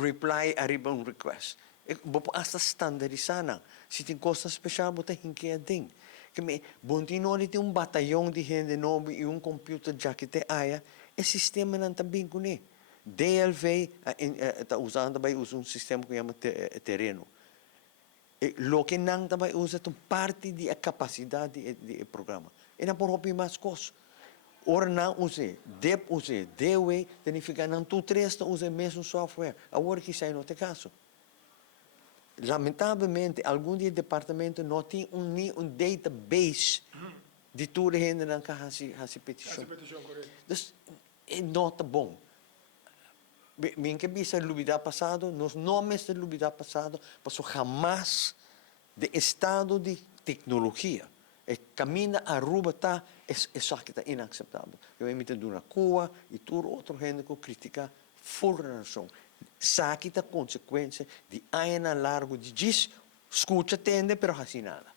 reply arriba um request. Bopo hasta standardizana. Se tem coisa especial, bota hinkia ding. Kami, bontino ulit yung batayong di hindi nobi yung computer jacket haya, sistema ng tabing ko ni. DLV, usando também usa sistema que chama terreno. Lo que não também usa parte da capacidade do programa. E não por hobby mais coisa. Ora não usa, DEP usa, DOW, significa não tu três usa mesmo software. Agora que sai no teu caso. Lamentavelmente, algum dia departamento não tem um database de tudo ainda não há petição. Então, não está bom. Minha bisa lubida passado, nos nomes de lubida passado, passou jamás de estado de tecnologia. E camina a ruba tá, só que está inaceitável. Eu emito duna cua e tudo outro gente que critica full rason. Sabe que a consequência de anos largo de diz, escuta tende, pero assim nada.